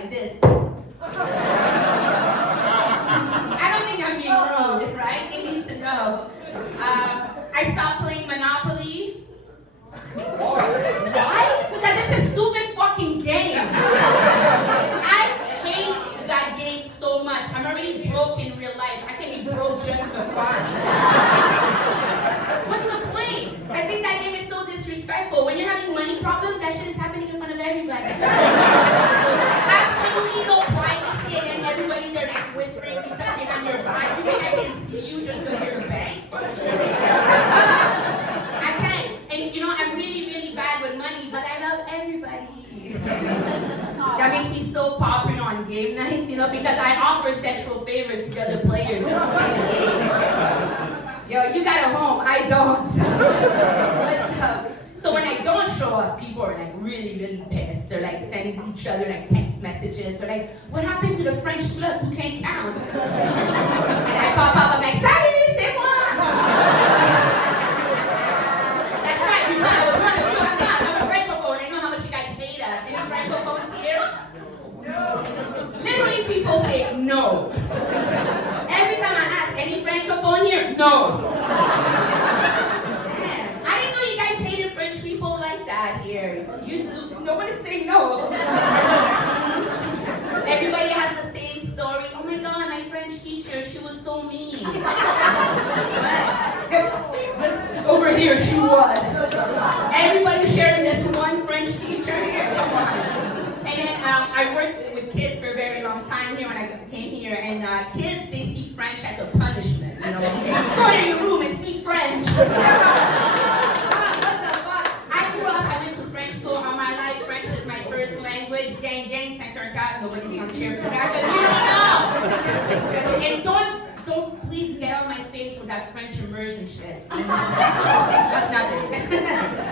like this. I don't think I'm being rude, right? They need to know. I stopped playing Monopoly. Why? Because it's a stupid fucking game. I hate that game so much. I'm already broke in real life. I can't be broke just for fun. What's the point? I think that game is so disrespectful. When you're having money problems, that shit is happening in front of everybody. Absolutely no privacy, and then everybody they're like whispering behind your back. You think I can see you just because you're a bank? I can't. And you know, I'm really, really bad with money, but I love everybody. That makes me so popular on game nights, you know, because I offer sexual favors to the other players just to play the game. Yo, you got a home, I don't. So when I don't show up, people are like really, really pissed. They're like sending each other like text messages. They're like, what happened to the French slut who can't count? And I pop up, I'm like, salut, c'est moi! That's right, you know, I'm a francophone. I know how much you guys hate us. You know francophones here? No. Literally people say no. Every time I ask, any francophone here? No. Here. You do. Nobody say no. Everybody has the same story. Oh my god, my French teacher, she was so mean. Over here, she was. Everybody sharing this one French teacher here. Come on. And then I worked with kids for a very long time here when I came here, and kids, they see French as a punishment. You know, go to your room and speak French. Gang, gang, center cat, nobody's gonna cheer for that, but you don't know. And don't please get on my face with that French immersion shit. That's not it.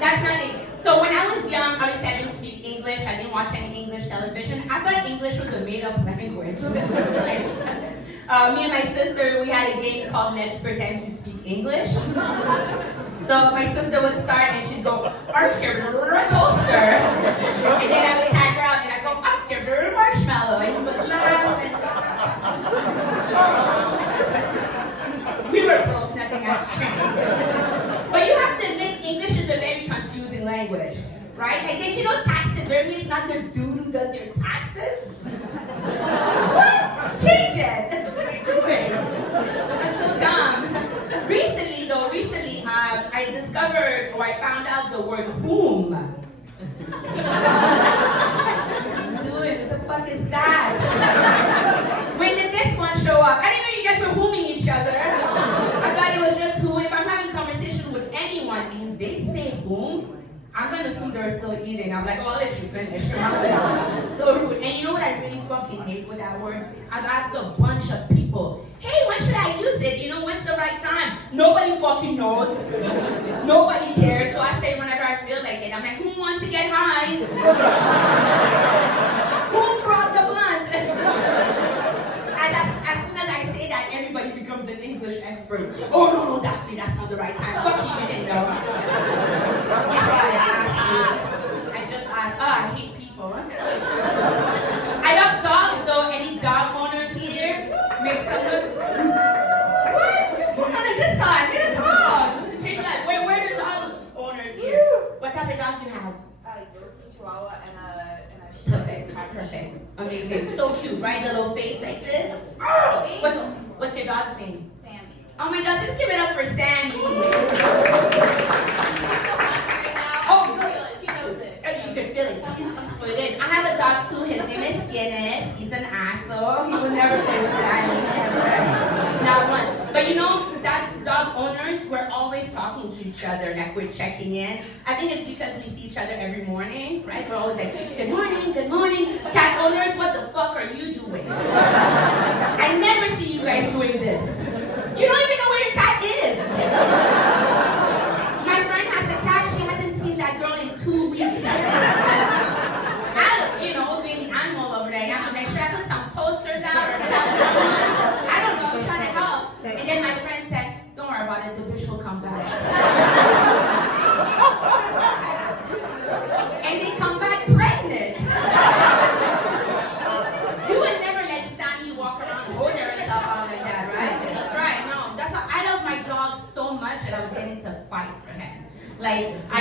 That's not it. So when I was young, obviously I didn't speak English, I didn't watch any English television. I thought English was a made-up language. Me and my sister, we had a game called Let's Pretend to Speak English. So my sister would start and she'd go, Archer, toaster. And then I would tag her out and I go, Archer, marshmallow. And we would laugh and we were close, nothing has changed. But you have to admit, English is a very confusing language, right? Like, did you know taxidermy is not the dude who does your taxes? What? Change it. Do it. That's so dumb. Recently, I discovered, or I found out the word whom. Dude, what the fuck is that? When did this one show up? I didn't know you guys were whoming each other. I thought it was just who. If I'm having a conversation with anyone and they say whom, I'm gonna assume they're still eating. I'm like, oh, I'll let you finish. So rude. And you know what I really fucking hate with that word? I've asked a bunch of people, hey, when should I use it? You know, when's the right time? Nobody fucking knows. Nobody cares. So I say whenever I feel like it. I'm like, who wants to get high? Who brought the blunt? And as soon as I say that, everybody becomes an English expert. Oh, no, that's not the right time. Fuck you, didn't know. I just asked. Oh, I hate people. I love dogs, though. Any dog owners here? Make some noise. What? What's going on at this time? Get a dog. Change that. Where are the dog owners here? What type of dog do you have? Yorkie Chihuahua and a Perfect. Amazing. So cute, right? The little face like this. Oh! What's your dog's name? Sammy. Oh my god, let's give it up for Sandy. She's so happy right now. Oh, she knows it. She could feel it. That's what it is. I have a dog too. His name is Guinness. He's an asshole. He would never play with Sandy, ever. Not once. But you know, that's dog owners. We're always talking to each other, like we're checking in. I think it's because we see each other every morning, right? We're always like, good morning, good morning. Cat owners, what the fuck are you doing? I never see you guys doing this. You don't even know where your cat is. My friend has a cat. She hasn't seen that girl in 2 weeks. Being the animal over there, I'm like, should I put some posters out or tell someone? I don't know, I'm trying to help. And then my friend said, don't worry about it, the bitch will come back. And they come back pregnant.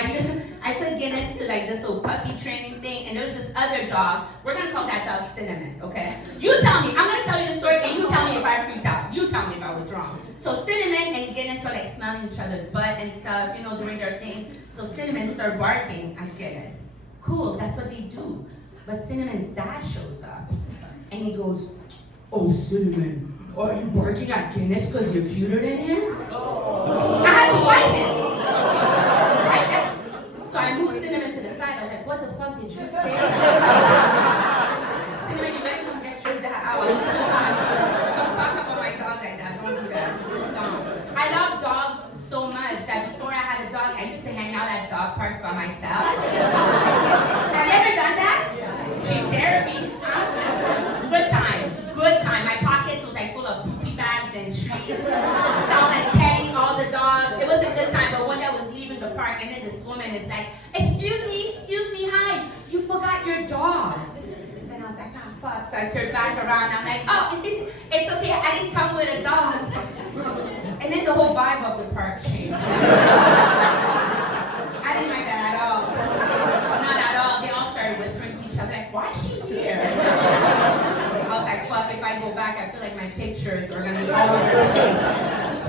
I took Guinness to like this little puppy training thing, and there was this other dog. We're gonna call that dog Cinnamon, okay? You tell me. I'm gonna tell you the story, and you tell me if I freaked out. You tell me if I was wrong. So Cinnamon and Guinness are like smelling each other's butt and stuff, you know, doing their thing. So Cinnamon started barking at Guinness. Cool, that's what they do. But Cinnamon's dad shows up, and he goes, "Oh, Cinnamon, are you barking at Guinness because you're cuter than him?" I had to fight him. Right? So I moved Cinnamon to the side. I was like, "What the fuck did you say?" Cinnamon, you better come get your dad out. Don't talk about my dog like that. Don't do that. I love dogs so much that before I had a dog, I used to hang out at dog parks by myself. Have you ever done that? She dared me. Good time. Good time. My pockets was like full of poopy bags and treats. So I'm petting all the dogs. It was a good time, but one day I was leaving the park and then this woman is like, excuse me, hi, you forgot your dog. And then I was like, oh fuck. So I turned back around and I'm like, oh, it's okay, I didn't come with a dog. And then the whole vibe of the park changed. I didn't like that at all. Not at all. They all started whispering to each other like, why is she here? I was like, fuck, if I go back, I feel like my pictures are gonna be all over the place.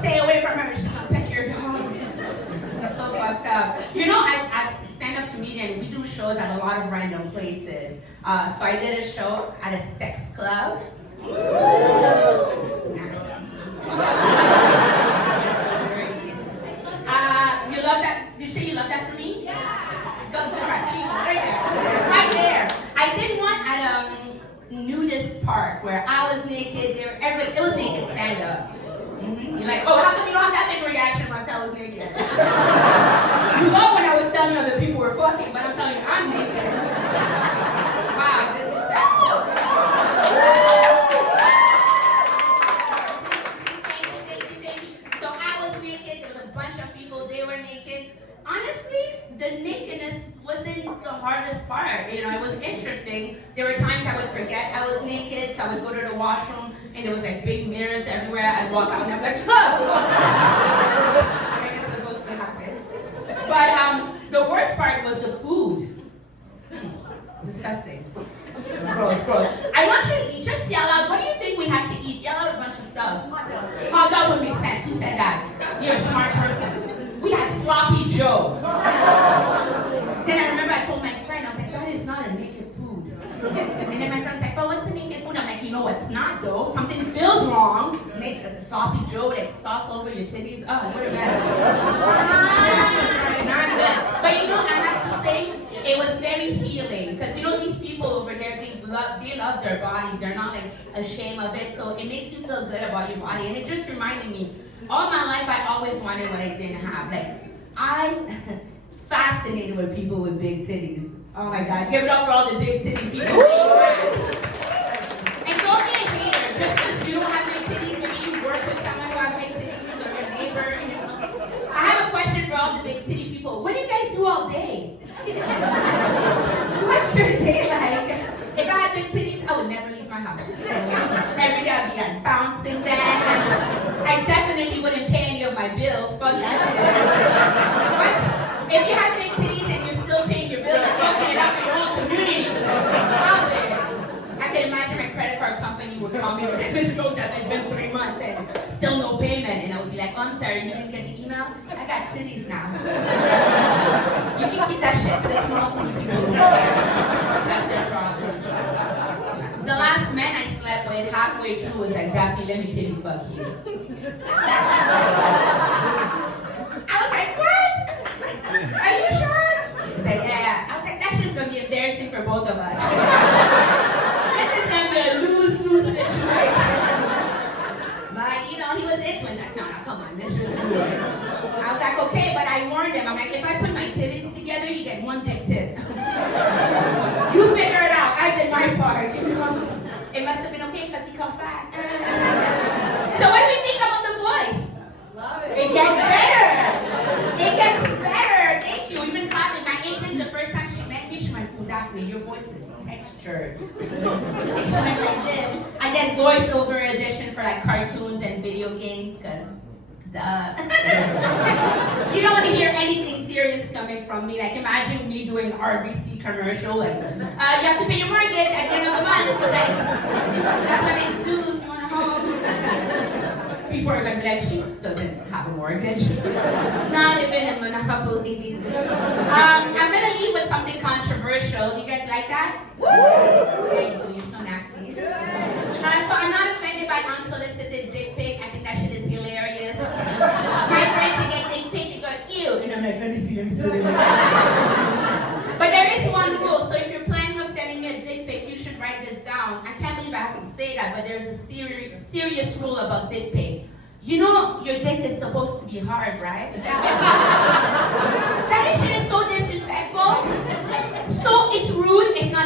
Stay away from her, she's gonna pet your dog. It's so fucked up. You know, as a stand-up comedian, we do shows at a lot of random places. So I did a show at a sex club. You love that? Did you say you love that for me? Yeah. Go right there. Right there. I did one at nudist park where I was naked. It was naked stand-up. You're like, oh, how come you don't have that big reaction once I was naked? You love when I was telling other people were fucking, but I'm telling you I'm naked. Wow, this is Thank you. So I was naked. There was a bunch of people. They were naked. Honestly, the nakedness wasn't the hardest part. You know, it was interesting. There were times I would forget I was naked, so I would go to the washroom, and there was like big mirrors everywhere. I'd walk out, and I'd be like, oh! I guess it's supposed to happen. But the worst part was the food. Disgusting. Gross. I want you to just yell out, what do you think we had to eat? Yell out a bunch of stuff. Hot dog would make sense. Who said that? You're a smart person. We had sloppy Joe. Then I remember I told my friend, I was like, that is not a naked food. And then my friend's like, oh, what's a naked food? I'm like, you know what's not though? Something feels wrong. Make a sloppy Joe with like sauce all over your titties. Oh, what a mess. Not good. But you know, I have to say, it was very healing. Because you know, these people over there, they love their body. They're not like ashamed of it. So it makes you feel good about your body. And it just reminded me, all my life I always wanted what I didn't have. Like, I'm fascinated with people with big titties. Oh my God, give it up for all the big titty people. And don't be a hater. Just because you don't have big titties, maybe you work with someone who has big titties or your neighbor. You know. I have a question for all the big titty people. What do you guys do all day? What's your day like? If I had big titties, I would never leave my house. Every day I'd be like bouncing then. I definitely wouldn't pay any of my bills. Fuck that shit. What? If you have big titties and you're still paying your bills, you're fucking it up in your own community. Stop it. I can imagine my credit card company would call me and be like, Ms. Joseph, it's been 3 months and still no payment. And I would be like, oh, I'm sorry, you didn't get the email? I got titties now. You can keep that shit for the small titty people. That's their problem. The last man I slept with halfway through was like, Daphne, let me tell you, fuck you. I was like, what? Are you sure? She's like, yeah. I was like, that shit's gonna be embarrassing for both of us. This is gonna be a lose-lose situation. But, you know, he was into it. Like, no, come on, let's just do it. I was like, okay, but I warned him. I'm like, if I put my titties together, you get one big tit. You figure it out. I did my part, you know. It must have been okay because he comes back. So what do you think about the voice? Love it. It gets better. It gets better. Thank you. Even clapping. My agent, the first time she met me, she went, oh, Daphne, your voice is textured. And she went like this. I get voiceover edition for like cartoons and video games because, duh. You don't want to hear anything serious coming from me. Like imagine me doing RBC commercial, like you have to pay your mortgage at the end of the month. Like that's what it's due if you want a home. People are gonna be like, she doesn't have a mortgage. Not even a monopoly. I'm gonna leave with something controversial. You guys like that? Yeah, you do. You're so nasty. So I'm not offended by unsolicited dick pic. I think that shit is hilarious. My friends, they get dick pic, they go, ew. And I'm like, let me see. But there is one rule. So if you're planning on sending me a dick pic, you should write this down. I can't believe I have to say that, but there's a serious rule about dick pic. You know your dick is supposed to be hard, right? That shit is so disrespectful. So it's rude, it's not